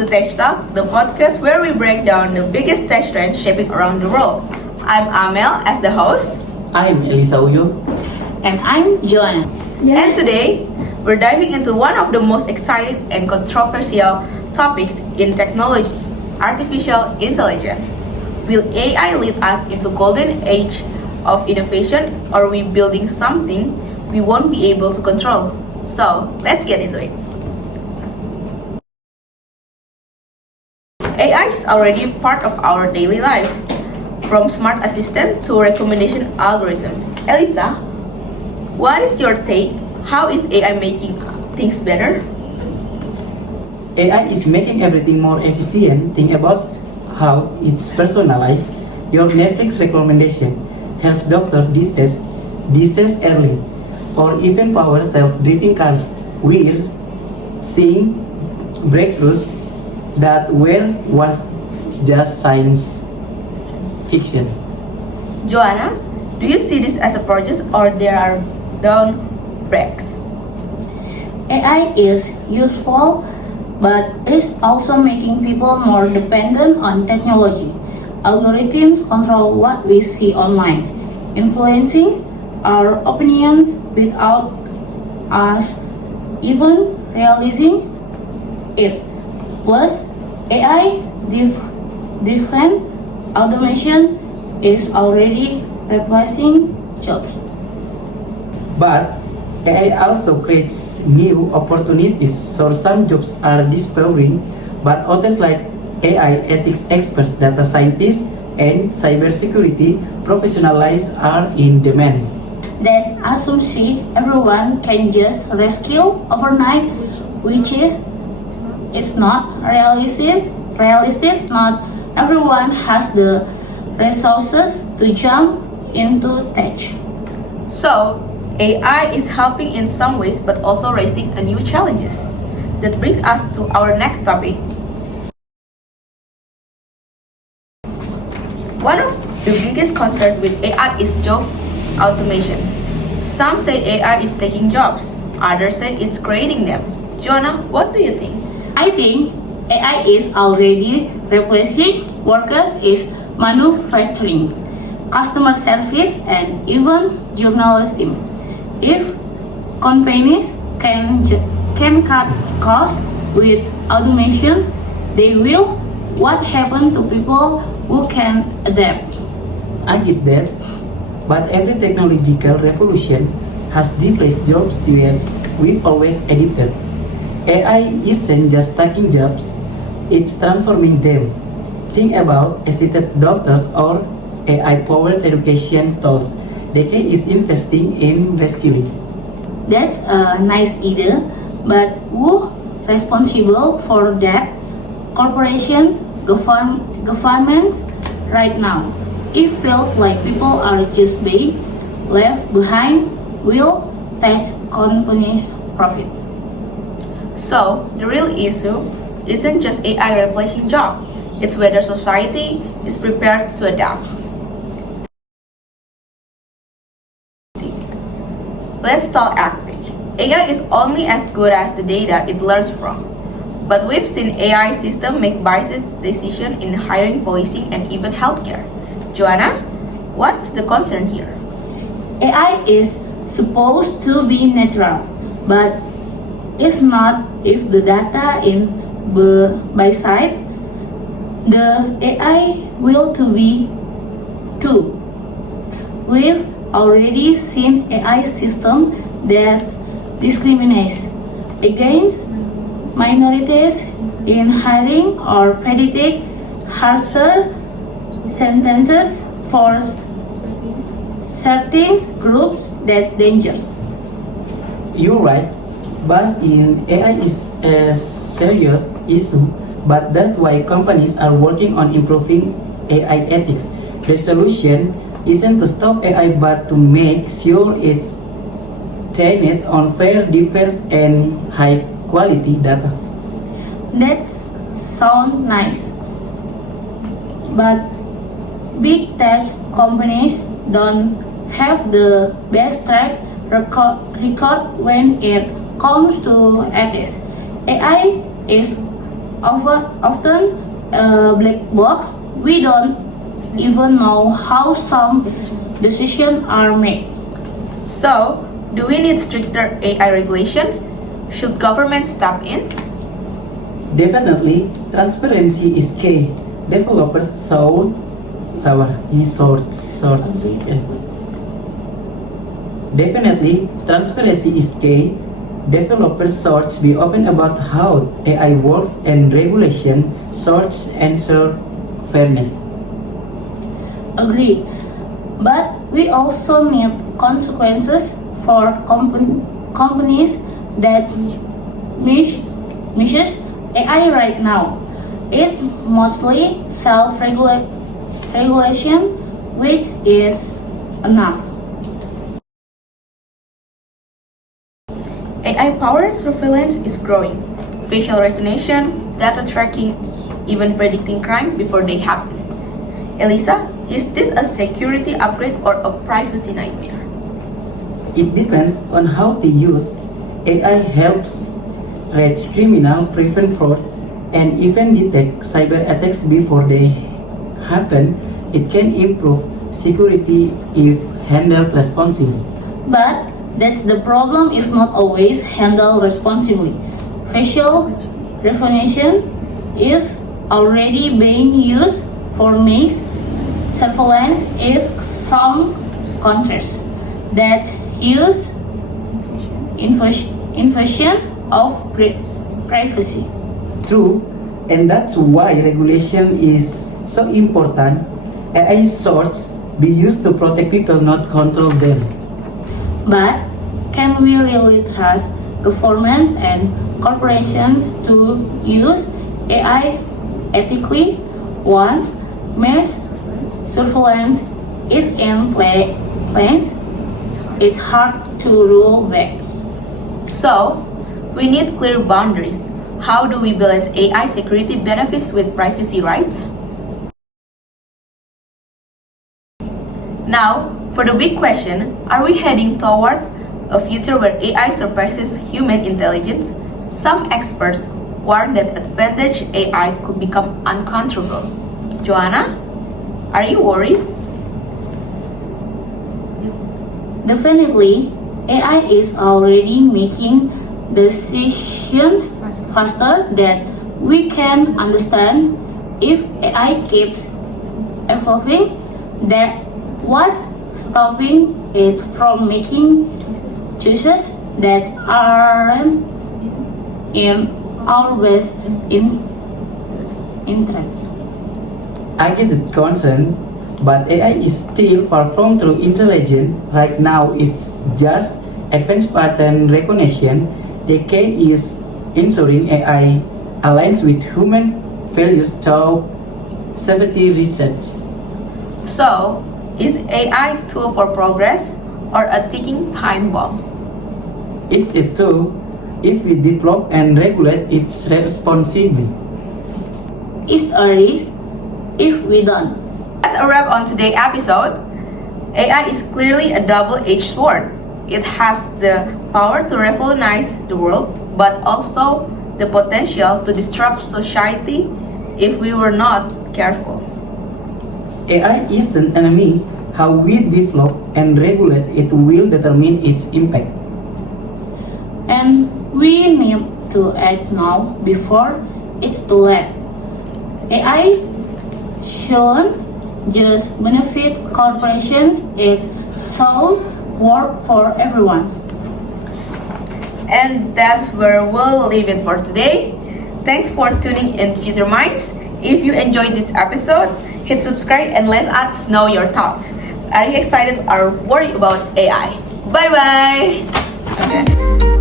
to Tech Talk, the podcast where we break down the biggest tech trends shaping around the world. I'm Amelia as the host. I'm Elisa Uyo. And I'm Joanna. And today, we're diving into one of the most exciting and controversial topics in technology, artificial intelligence. Will AI lead us into golden age of innovation, or are we building something we won't be able to control? So, let's get into it. AI is already part of our daily life, from smart assistant to recommendation algorithm. Elisa, what is your take? How is AI making things better? AI is making everything more efficient. Think about how it's personalized. Your Netflix recommendation helps doctors detect disease early, or even power self-driving cars. We're seeing breakthroughs that were once just science fiction. Joanna, do you see this as a progress or there are down breaks? AI is useful, but it's also making people more dependent on technology. Algorithms control what we see online, influencing our opinions without us even realizing it. Plus, AI driven automation is already replacing jobs. But AI also creates new opportunities, so some jobs are disappearing, but others like AI ethics experts, data scientists, and cybersecurity professionals are in demand. There's assumption everyone can just reskill overnight, which is it's not realistic. Not everyone has the resources to jump into tech. So, AI is helping in some ways but also raising a new challenges. That brings us to our next topic. One of the biggest concerns with AI is job automation. Some say AI is taking jobs, others say it's creating them. Joanna, what do you think? I think AI is already replacing workers in manufacturing, customer service, and even journalism. If companies can cut costs with automation, they will. What happened to people who can adapt? I get that, but every technological revolution has displaced jobs we've always adapted. AI isn't just taking jobs, it's transforming them. Think about assisted doctors or AI-powered education tools. The key is investing in reskilling. That's a nice idea, but who responsible for that? Corporations, governments, right now. It feels like people are just being left behind. Will tech companies profit? So, the real issue isn't just AI replacing jobs, it's whether society is prepared to adapt. Let's talk ethics. AI is only as good as the data it learns from. But we've seen AI systems make biased decisions in hiring, policing, and even healthcare. Joanna, what's the concern here? AI is supposed to be neutral, but it's not. If the data in biased, the AI will to be too. We've already seen AI system that discriminates against minorities in hiring or predict harsher sentences for certain groups. That's dangerous. You're right, bias in AI is a serious issue, but that's why companies are working on improving AI ethics. The solution isn't to stop AI but to make sure it's trained on fair, diverse, and high quality data. That sounds nice, but big tech companies don't have the best track record when it comes to ethics. AI is often a black box. We don't even know how some decisions are made. So, do we need stricter AI regulation? Should government step in? Definitely, transparency is key. Developers should Definitely, transparency is key. Developers should be open about how AI works and regulation should ensure fairness. Agree. But we also need consequences for companies that misuse AI right now. It's mostly self-regulation, which is enough. AI-powered surveillance is growing. Facial recognition, data tracking, even predicting crime before they happen. Elisa, is this a security upgrade or a privacy nightmare? It depends on how they use. AI helps catch criminal, prevent fraud, and even detect cyber attacks before they happen. It can improve security if handled responsibly. But that's the problem is not always handled responsibly. Facial recognition is already being used for mass surveillance in some countries that use invasion of privacy. True, and that's why regulation is so important. AI should be used to protect people, not control them. But can we really trust governments and corporations to use AI ethically once mass surveillance is in place? It's hard to roll back. So, we need clear boundaries. How do we balance AI security benefits with privacy rights? Now, for the big question, are we heading towards a future where AI surpasses human intelligence? Some experts warn that advanced AI could become uncontrollable. Joanna, are you worried? Definitely, AI is already making decisions faster than we can understand. If AI keeps evolving, that what's stopping it from making choices that aren't in our best interest. I get the concern, but AI is still far from true intelligence. Right now, it's just advanced pattern recognition. The key is ensuring AI aligns with human values through safety research. So, is AI a tool for progress or a ticking time bomb? It's a tool if we develop and regulate it responsibly. It's a risk if we don't. That's a wrap on today's episode. AI is clearly a double-edged sword. It has the power to revolutionize the world, but also the potential to disrupt society if we were not careful. AI is an enemy. How we develop and regulate it will determine its impact. And we need to act now before it's too late. AI shouldn't just benefit corporations, it should work for everyone. And that's where we'll leave it for today. Thanks for tuning in Future Minds. If you enjoyed this episode, hit subscribe and let us know your thoughts. Are you excited or worried about AI? Bye bye! Okay.